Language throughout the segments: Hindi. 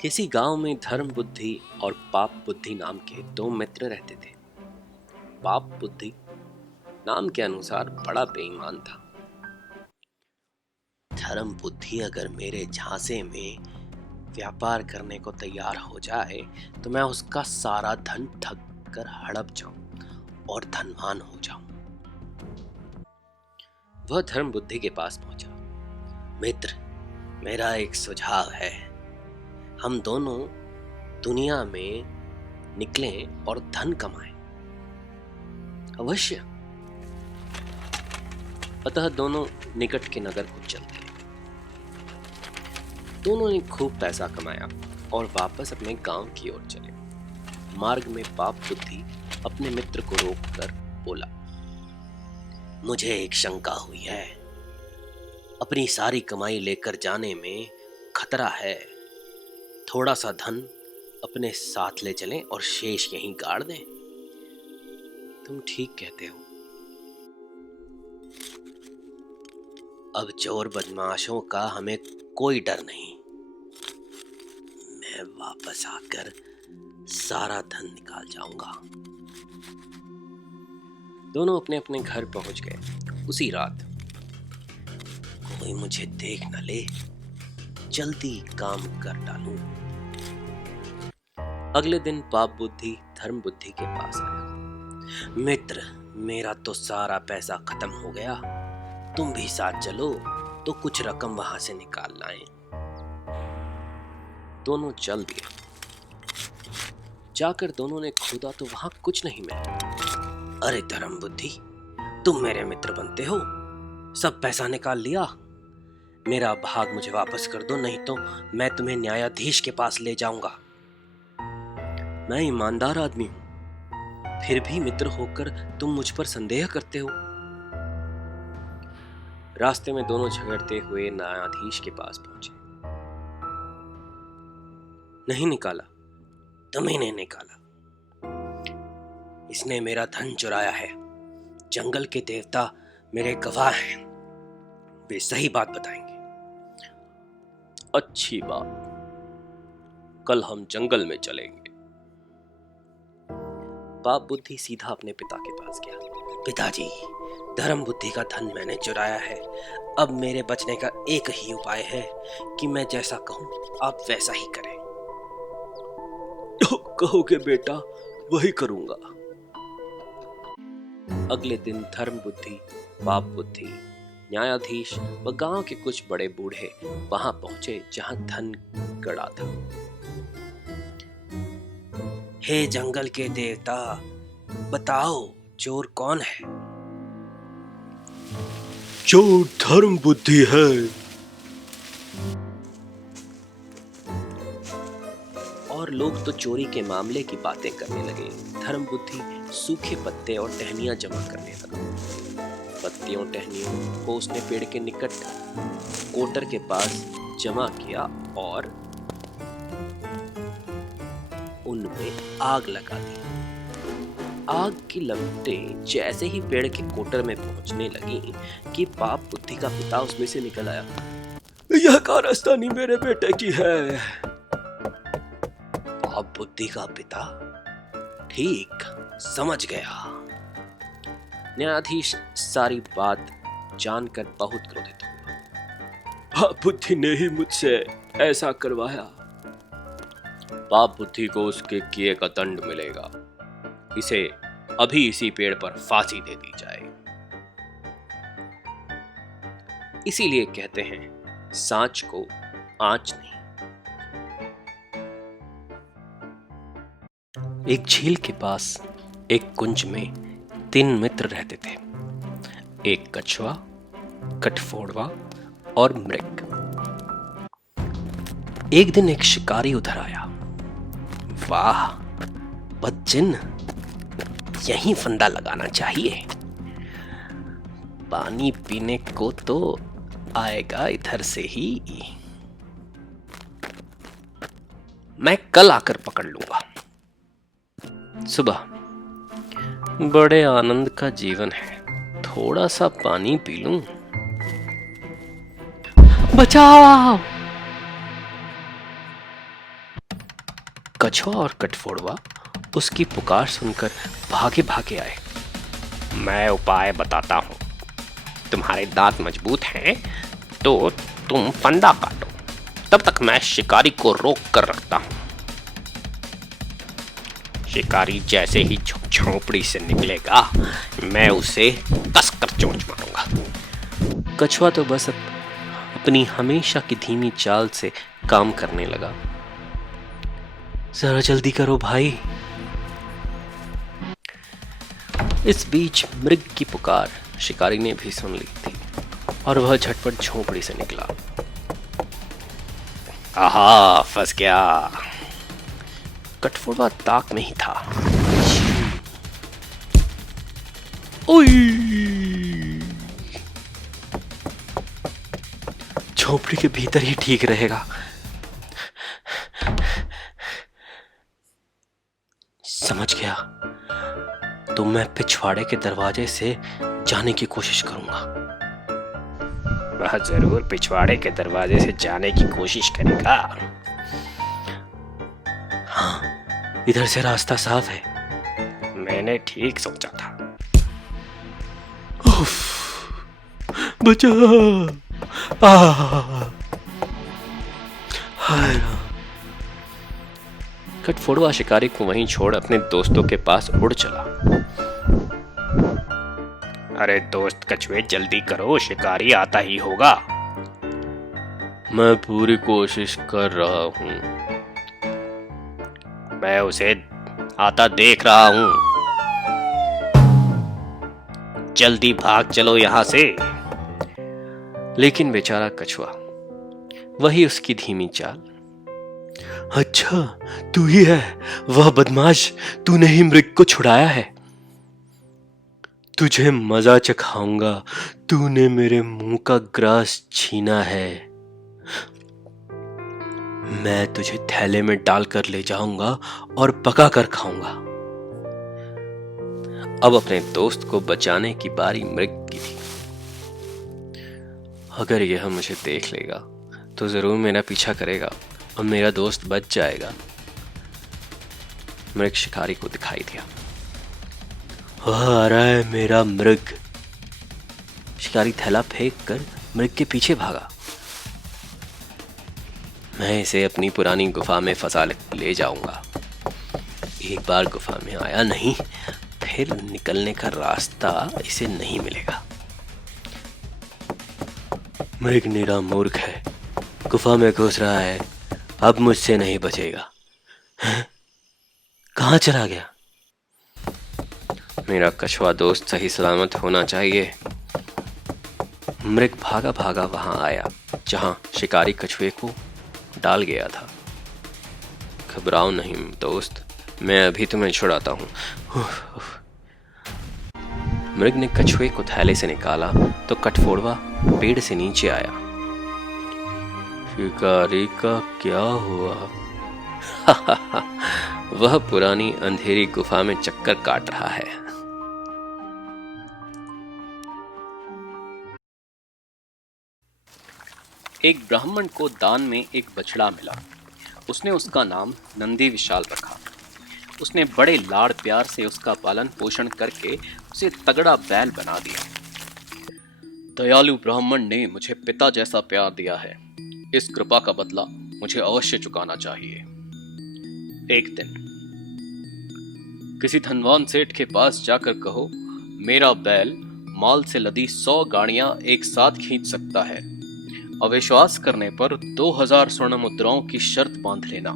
किसी गांव में धर्म बुद्धि और पाप बुद्धि नाम के दो मित्र रहते थे। पाप बुद्धि नाम के अनुसार बड़ा बेईमान था। धर्म बुद्धि अगर मेरे झांसे में व्यापार करने को तैयार हो जाए तो मैं उसका सारा धन ठग कर हड़प जाऊं और धनवान हो जाऊं। वह धर्म बुद्धि के पास पहुंचा। मित्र, मेरा एक सुझाव है। हम दोनों दुनिया में निकलें और धन कमाएं। अवश्य। अतः दोनों निकट के नगर को चल दिए। दोनों ने खूब पैसा कमाया और वापस अपने गांव की ओर चले। मार्ग में पाप बुद्धि अपने मित्र को रोककर बोला, मुझे एक शंका हुई है। अपनी सारी कमाई लेकर जाने में खतरा है। थोड़ा सा धन अपने साथ ले चलें और शेष यहीं गाड़ दें। तुम ठीक कहते हो। अब चोर बदमाशों का हमें कोई डर नहीं। मैं वापस आकर सारा धन निकाल जाऊंगा। दोनों अपने अपने घर पहुंच गए। उसी रात कोई मुझे देख न ले, जल्दी काम कर डालूं। अगले दिन पाप बुद्धि धर्म बुद्धि के पास आया। मित्र, मेरा तो सारा पैसा खत्म हो गया। तुम भी साथ चलो तो कुछ रकम वहां से निकाल लाएं। दोनों चल दिए। जाकर दोनों ने खोदा तो वहां कुछ नहीं मिला। अरे धर्म बुद्धि, तुम मेरे मित्र बनते हो, सब पैसा निकाल लिया। मेरा भाग मुझे वापस कर दो, नहीं तो मैं तुम्हें न्यायाधीश के पास ले जाऊंगा। मैं ईमानदार आदमी हूं, फिर भी मित्र होकर तुम मुझ पर संदेह करते हो। रास्ते में दोनों झगड़ते हुए न्यायाधीश के पास पहुंचे। नहीं निकाला, तुम्ही ने निकाला। इसने मेरा धन चुराया है। जंगल के देवता मेरे गवाह हैं, वे सही बात बताएंगे। अच्छी बात, कल हम जंगल में चलेंगे। पाप बुद्धि सीधा अपने पिता के पास गया। पिताजी, धर्म बुद्धि का धन मैंने चुराया है। अब मेरे बचने का एक ही उपाय है कि मैं जैसा कहूं आप वैसा ही करें। कहोगे बेटा, वही करूंगा। अगले दिन धर्म बुद्धि, पाप बुद्धि, न्यायाधीश व गांव के कुछ बड़े बूढ़े वहां पहुंचे जहां धन गड़ा था। हे जंगल के देवता, बताओ चोर कौन है? चोर धर्म बुद्धि है। और लोग तो चोरी के मामले की बातें करने लगे। धर्म बुद्धि सूखे पत्ते और टहनियां जमा करने लगा। पत्तियों टहनियों को उसने पेड़ के निकट कोटर के पास जमा किया और उनमें आग लगा दी। आग की लपटें जैसे ही पेड़ के कोटर में पहुंचने लगी कि पाप बुद्धि का पिता उसमें से निकल आया। यह कारस्तानी मेरे बेटे की है। पाप बुद्धि का पिता ठीक समझ गया। न्यायाधीश सारी बात जानकर बहुत क्रोधित हुआ। पाप बुद्धि ने ही मुझसे ऐसा करवाया। पाप बुद्धि को उसके किए का दंड मिलेगा। इसे अभी इसी पेड़ पर फांसी दे दी जाए। इसीलिए कहते हैं, सांच को आंच नहीं। एक झील के पास एक कुंज में 3 मित्र रहते थे। एक कछुआ, कठफोड़वा और मृग। एक दिन एक शिकारी उधर आया। वाह बदचिन्ह, यहीं फंदा लगाना चाहिए। पानी पीने को तो आएगा इधर से ही। मैं कल आकर पकड़ लूंगा। सुबह बड़े आनंद का जीवन है, थोड़ा सा पानी पी लूं। बचाओ! कछुआ और कटफोड़वा उसकी पुकार सुनकर भागे भागे आए। मैं उपाय बताता हूँ, तुम्हारे दांत मजबूत हैं तो तुम फंदा काटो, तब तक मैं शिकारी को रोक कर रखता हूँ। शिकारी जैसे ही झोंपड़ी से निकलेगा मैं उसे कसकर चोंच मारूंगा। कछुआ तो बस अपनी हमेशा की धीमी चाल से काम करने लगा। जरा जल्दी करो भाई। इस बीच मृग की पुकार शिकारी ने भी सुन ली थी और वह झटपट झोंपड़ी से निकला। आहा, फंस गया। कटफोड़वा ताक में ही था। झोपड़ी के भीतर ही ठीक रहेगा। समझ गया, तो मैं पिछवाड़े के दरवाजे से जाने की कोशिश करूंगा। वह जरूर पिछवाड़े के दरवाजे से जाने की कोशिश करेगा। हाँ, इधर से रास्ता साफ है। मैंने ठीक सोचा था। बचा। कटफोड़वा शिकारी को वहीं छोड़ अपने दोस्तों के पास उड़ चला। अरे दोस्त कछुए, जल्दी करो, शिकारी आता ही होगा। मैं पूरी कोशिश कर रहा हूं। मैं उसे आता देख रहा हूं। जल्दी भाग चलो यहां से। लेकिन बेचारा कछुआ, वही उसकी धीमी चाल। अच्छा, तू ही है वह बदमाश, तूने ही मृग को छुड़ाया है। तुझे मजा चखाऊंगा, तूने मेरे मुंह का ग्रास छीना है। मैं तुझे थैले में डालकर ले जाऊंगा और पका कर खाऊंगा। अब अपने दोस्त को बचाने की बारी मृग की थी। अगर यह मुझे देख लेगा तो जरूर मेरा पीछा करेगा और मेरा दोस्त बच जाएगा। मृग शिकारी को दिखाई दिया। वह आ रहा है मेरा मृग। शिकारी थैला फेंक कर मृग के पीछे भागा। मैं इसे अपनी पुरानी गुफा में फंसा ले जाऊंगा। एक बार गुफा में आया नहीं, फिर निकलने का रास्ता इसे नहीं मिलेगा। मृग निरा मूर्ख है, गुफा में घुस रहा है, अब मुझसे नहीं बचेगा। कहाँ चला गया? मेरा कछुआ दोस्त सही सलामत होना चाहिए। मृग भागा भागा वहां आया जहां शिकारी कछुए को डाल गया था। घबराओ नहीं दोस्त, मैं अभी तुम्हें छुड़ाता हूं। मृग ने कछुए को थैले से निकाला तो कटफोड़वा पेड़ से नीचे आया। शिकारी का क्या हुआ? वह पुरानी अंधेरी गुफा में चक्कर काट रहा है। एक ब्राह्मण को दान में एक बछड़ा मिला। उसने उसका नाम नंदी विशाल रखा। उसने बड़े लाड़ प्यार से उसका पालन पोषण करके उसे तगड़ा बैल बना दिया। दयालु ब्राह्मण ने मुझे पिता जैसा प्यार दिया है, इस कृपा का बदला मुझे अवश्य चुकाना चाहिए। एक दिन किसी धनवान सेठ के पास जाकर कहो, मेरा बैल माल से लदी 100 गाड़ियां एक साथ खींच सकता है। अविश्वास करने पर 2000 स्वर्ण मुद्राओं की शर्त बांध लेना।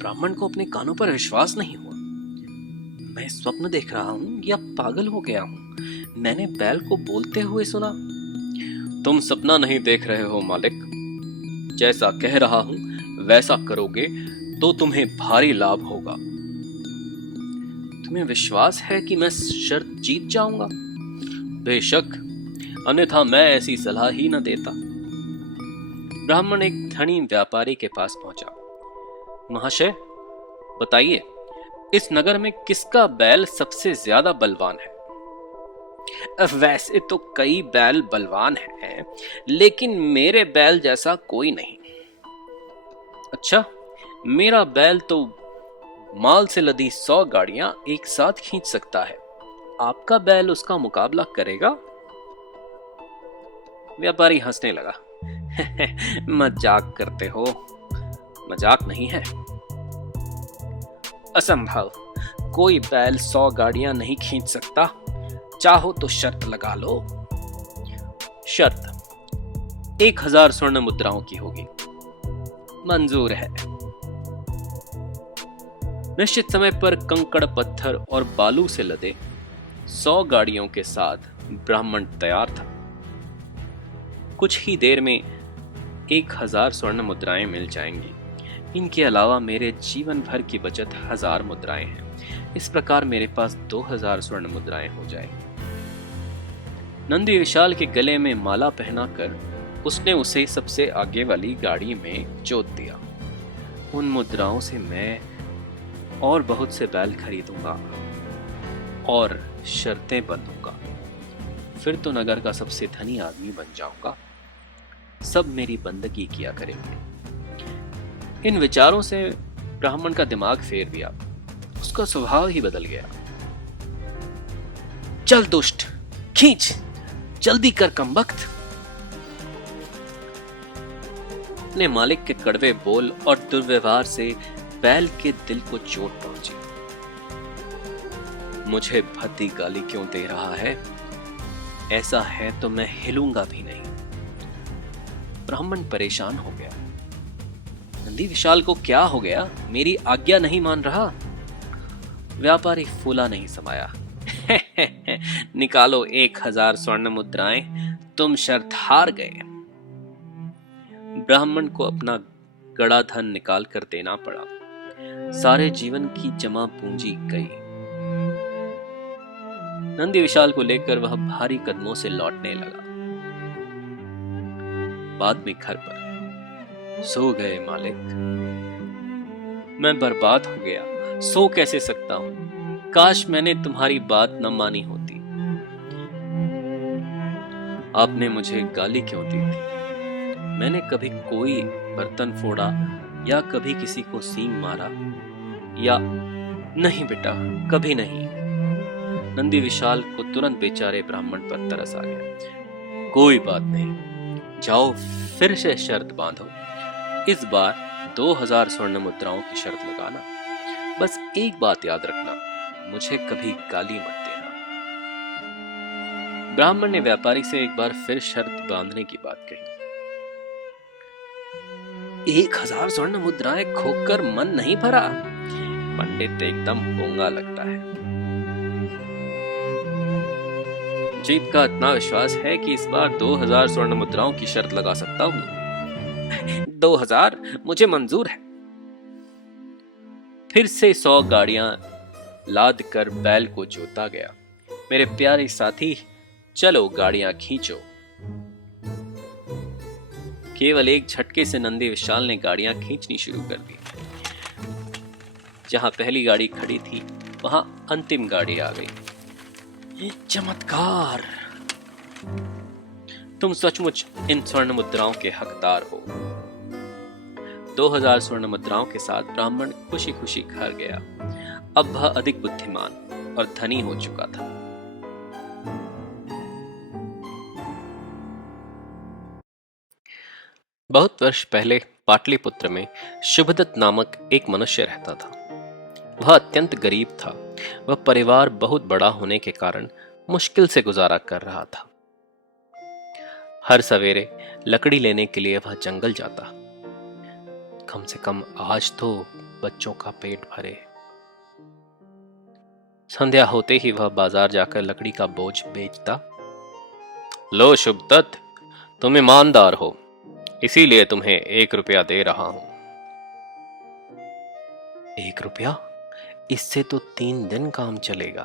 ब्राह्मण को अपने कानों पर विश्वास नहीं हुआ। मैं स्वप्न देख रहा हूं या पागल हो गया हूं? मैंने बैल को बोलते हुए सुना। तुम सपना नहीं देख रहे हो मालिक, जैसा कह रहा हूं वैसा करोगे तो तुम्हें भारी लाभ होगा। तुम्हें विश्वास है कि मैं शर्त जीत जाऊंगा? बेशक, अन्यथा मैं ऐसी सलाह ही न देता। ब्राह्मण एक धनी व्यापारी के पास पहुंचा। महाशय, बताइए, इस नगर में किसका बैल सबसे ज्यादा बलवान है? वैसे तो कई बैल बलवान हैं, लेकिन मेरे बैल जैसा कोई नहीं। अच्छा, मेरा बैल तो माल से लदी 100 गाड़ियां एक साथ खींच सकता है, आपका बैल उसका मुकाबला करेगा? व्यापारी हंसने लगा। मजाक करते हो? मजाक नहीं है। असंभव, कोई बैल 100 गाड़ियां नहीं खींच सकता। चाहो तो शर्त लगा लो। शर्त 1000 स्वर्ण मुद्राओं की होगी। मंजूर है। निश्चित समय पर कंकड़ पत्थर और बालू से लदे 100 गाड़ियों के साथ ब्राह्मण तैयार था। कुछ ही देर में 1000 स्वर्ण मुद्राएं मिल जाएंगी। इनके अलावा मेरे जीवन भर की बचत 1000 मुद्राएं हैं। इस प्रकार मेरे पास 2000 स्वर्ण मुद्राएं हो जाएंगी। नंदी विशाल के गले में माला पहनाकर उसने उसे सबसे आगे वाली गाड़ी में जोत दिया। उन मुद्राओं से मैं और बहुत से बैल खरीदूंगा और शर्तें बंधूंगा। फिर तो नगर का सबसे धनी आदमी बन जाऊंगा। सब मेरी बंदगी किया करेंगे। इन विचारों से ब्राह्मण का दिमाग फेर दिया। उसका स्वभाव ही बदल गया। चल दुष्ट, खींच, जल्दी कर कमबख्त। अपने मालिक के कड़वे बोल और दुर्व्यवहार से बैल के दिल को चोट पहुंची। मुझे भद्दी गाली क्यों दे रहा है? ऐसा है तो मैं हिलूंगा भी नहीं। ब्राह्मण परेशान हो गया। नंदी विशाल को क्या हो गया? मेरी आज्ञा नहीं मान रहा। व्यापारी फूला नहीं समाया। निकालो 1000 स्वर्ण मुद्राएं, तुम शर्त हार गए। ब्राह्मण को अपना गड़ा धन निकाल कर देना पड़ा। सारे जीवन की जमा पूंजी गई। नंदी विशाल को लेकर वह भारी कदमों से लौटने लगा। बाद में घर पर, सो गए मालिक। मैं बर्बाद हो गया। सो कैसे सकता हूं? काश मैंने तुम्हारी बात न मानी होती। आपने मुझे गाली क्यों दी थी? मैंने कभी कोई बर्तन फोड़ा या कभी किसी को सींग मारा या? नहीं बेटा, कभी नहीं। नंदी विशाल को तुरंत बेचारे ब्राह्मण पर तरस आ गया। कोई बात नहीं, जाओ फिर से शर्त बांधो। इस बार 2000 स्वर्ण मुद्राओं की शर्त लगाना। बस एक बात याद रखना, मुझे कभी गाली मत देना। ब्राह्मण ने व्यापारी से एक बार फिर शर्त बांधने की बात कही। 1000 स्वर्ण मुद्राएं खोकर मन नहीं भरा। पंडित एकदम गूंगा लगता है। जीत का इतना विश्वास है कि इस बार 2000 स्वर्ण मुद्राओं की शर्त लगा सकता हूं। 2000 मुझे मंजूर है। फिर से 100 गाड़ियां लाद कर बैल को जोता गया। मेरे प्यारे साथी, चलो गाड़ियां खींचो। केवल एक झटके से नंदी विशाल ने गाड़ियां खींचनी शुरू कर दी। जहां पहली गाड़ी खड़ी थी वहां अंतिम गाड़ी आ गई। चमत्कार! तुम सचमुच इन स्वर्ण मुद्राओं के हकदार हो। 2000 स्वर्ण मुद्राओं के साथ ब्राह्मण खुशी खुशी घर गया। अब वह अधिक बुद्धिमान और धनी हो चुका था। बहुत वर्ष पहले पाटलिपुत्र में शुभदत्त नामक एक मनुष्य रहता था। वह अत्यंत गरीब था। वह परिवार बहुत बड़ा होने के कारण मुश्किल से गुजारा कर रहा था। हर सवेरे लकड़ी लेने के लिए वह जंगल जाता। कम से कम आज तो बच्चों का पेट भरे। संध्या होते ही वह बाजार जाकर लकड़ी का बोझ बेचता। लो शुभदत्त, तुम ईमानदार हो, इसीलिए तुम्हें 1 रुपया दे रहा हूं। 1 रुपया? इससे तो 3 दिन काम चलेगा।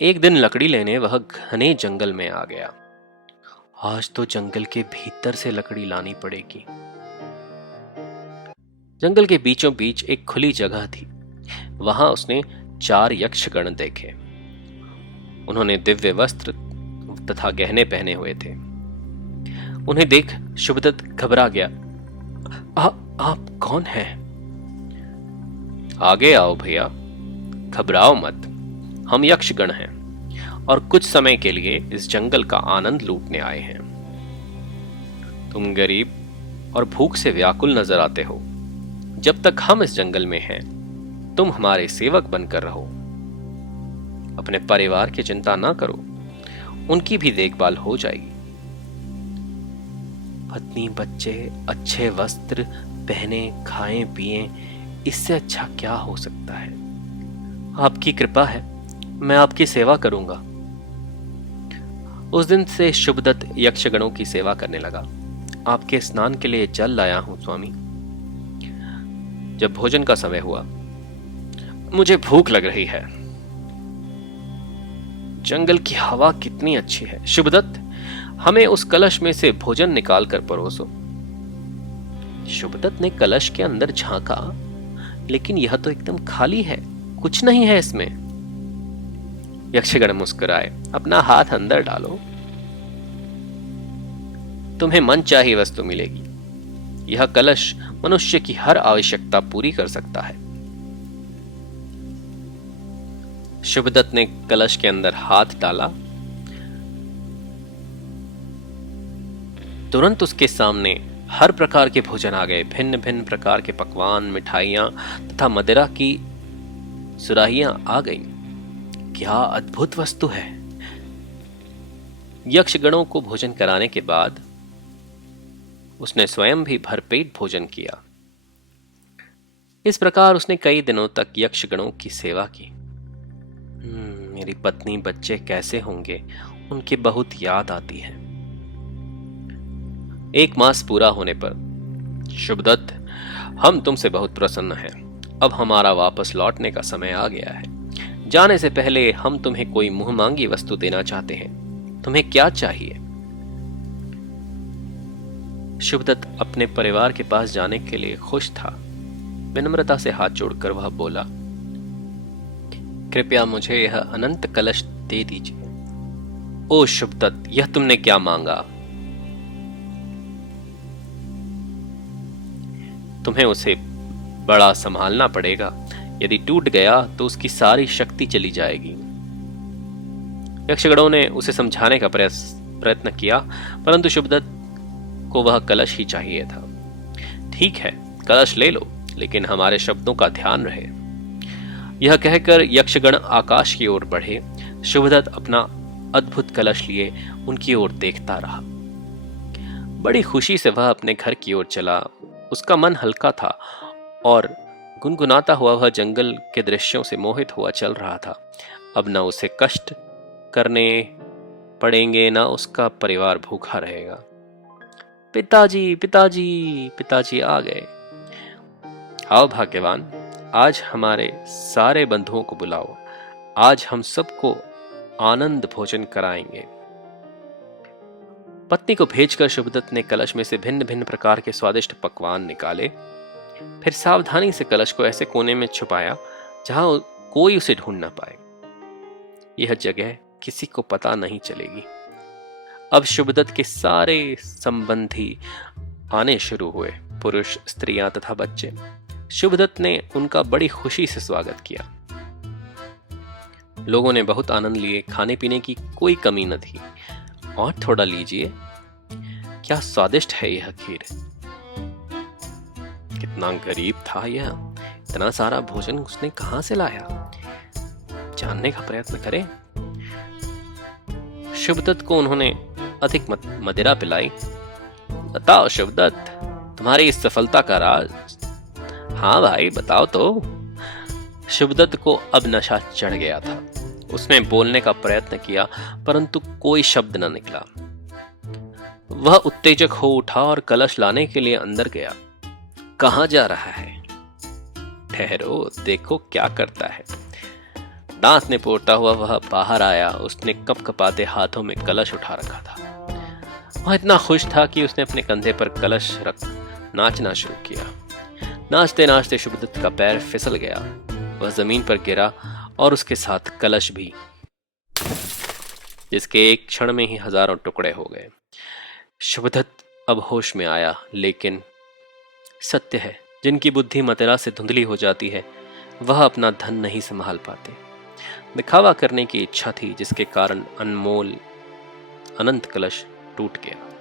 एक दिन लकड़ी लेने वह घने जंगल में आ गया। आज तो जंगल के भीतर से लकड़ी लानी पड़ेगी। जंगल के बीचों बीच एक खुली जगह थी। वहां उसने 4 यक्षगण देखे। उन्होंने दिव्य वस्त्र तथा गहने पहने हुए थे। उन्हें देख शुभदत्त घबरा गया। आप कौन हैं? आगे आओ भैया, घबराओ मत। हम यक्षगण हैं और कुछ समय के लिए इस जंगल का आनंद लूटने आए हैं। तुम गरीब और भूख से व्याकुल नजर आते हो। जब तक हम इस जंगल में हैं, तुम हमारे सेवक बनकर रहो। अपने परिवार की चिंता ना करो, उनकी भी देखभाल हो जाएगी। पत्नी बच्चे, अच्छे वस्त्र पहने, खाएं पिएं, इससे अच्छा क्या हो सकता है? आपकी कृपा है, मैं आपकी सेवा करूंगा। उस दिन से शुभदत्त यक्षगणों की सेवा करने लगा। आपके स्नान के लिए जल लाया हूं स्वामी। जब भोजन का समय हुआ, मुझे भूख लग रही है। जंगल की हवा कितनी अच्छी है। शुभदत्त, हमें उस कलश में से भोजन निकाल कर परोसो। शुभदत्त ने कलश के अंदर झांका, लेकिन यह तो एकदम खाली है, कुछ नहीं है इसमें। यक्षगण मुस्कुराए। अपना हाथ अंदर डालो, तुम्हें मनचाही वस्तु मिलेगी। यह कलश मनुष्य की हर आवश्यकता पूरी कर सकता है। शुभदत्त ने कलश के अंदर हाथ डाला। तुरंत उसके सामने हर प्रकार के भोजन आ गए। भिन्न भिन्न प्रकार के पकवान, मिठाइयां तथा मदिरा की सुराहियां आ गईं। क्या अद्भुत वस्तु है। यक्षगणों को भोजन कराने के बाद उसने स्वयं भी भरपेट भोजन किया। इस प्रकार उसने कई दिनों तक यक्षगणों की सेवा की। मेरी पत्नी बच्चे कैसे होंगे, उनकी बहुत याद आती है। 1 मास पूरा होने पर, शुभदत्त, हम तुमसे बहुत प्रसन्न हैं। अब हमारा वापस लौटने का समय आ गया है। जाने से पहले हम तुम्हें कोई मुंह मांगी वस्तु देना चाहते हैं। तुम्हें क्या चाहिए? शुभदत्त अपने परिवार के पास जाने के लिए खुश था। विनम्रता से हाथ जोड़कर वह बोला, कृपया मुझे यह अनंत कलश दे दीजिए। ओ शुभदत्त, यह तुमने क्या मांगा? तुम्हें उसे बड़ा संभालना पड़ेगा। यदि टूट गया तो उसकी सारी शक्ति चली जाएगी। यक्षगणों ने उसे समझाने का प्रयत्न किया, परंतु शुभदत्त को वह कलश ही चाहिए था। ठीक है, कलश ले लो, लेकिन हमारे शब्दों का ध्यान रहे। यह कहकर यक्षगण आकाश की ओर बढ़े। शुभदत्त अपना अद्भुत कलश लिए उनकी ओर देखता रहा। बड़ी खुशी से वह अपने घर की ओर चला। उसका मन हल्का था और गुनगुनाता हुआ वह जंगल के दृश्यों से मोहित हुआ चल रहा था। अब न उसे कष्ट करने पड़ेंगे, न उसका परिवार भूखा रहेगा। पिताजी, पिताजी, पिताजी आ गए। आओ भाग्यवान, आज हमारे सारे बंधुओं को बुलाओ। आज हम सबको आनंद भोजन कराएंगे। पत्नी को भेजकर शुभदत्त ने कलश में से भिन्न भिन्न प्रकार के स्वादिष्ट पकवान निकाले। फिर सावधानी से कलश को ऐसे कोने में छुपाया जहां कोई उसे ढूंढ ना पाए। यह जगह किसी को पता नहीं चलेगी। अब शुभदत्त के सारे संबंधी आने शुरू हुए, पुरुष, स्त्रियां तथा बच्चे। शुभदत्त ने उनका बड़ी खुशी से स्वागत किया। लोगों ने बहुत आनंद लिए। खाने पीने की कोई कमी न थी। और थोड़ा लीजिए, क्या स्वादिष्ट है यह खीर। कितना गरीब था यह, इतना सारा भोजन उसने कहां से लाया? जानने का प्रयत्न करें। शुभदत्त को उन्होंने अधिक मदिरा पिलाई। बताओ शुभदत्त, तुम्हारी इस सफलता का राज? हाँ भाई, बताओ तो। शुभदत्त को अब नशा चढ़ गया था। उसने बोलने का प्रयत्न किया, परंतु कोई शब्द न निकला। वह उत्तेजक हो उठा और कलश लाने के लिए अंदर गया। कहां जा रहा है? ठहरो, देखो क्या करता है। दांत ने पोड़ता हुआ वह बाहर आया। उसने कपकपाते हाथों में कलश उठा रखा था। वह इतना खुश था कि उसने अपने कंधे पर कलश रख नाचना शुरू किया। नाचते नाचते शुभदत्त का पैर फिसल गया। वह जमीन पर गिरा और उसके साथ कलश भी, जिसके एक क्षण में ही हजारों टुकड़े हो गए। शुभदत्त अब होश में आया, लेकिन सत्य है, जिनकी बुद्धि मदिरा से धुंधली हो जाती है वह अपना धन नहीं संभाल पाते। दिखावा करने की इच्छा थी जिसके कारण अनमोल अनंत कलश टूट गया।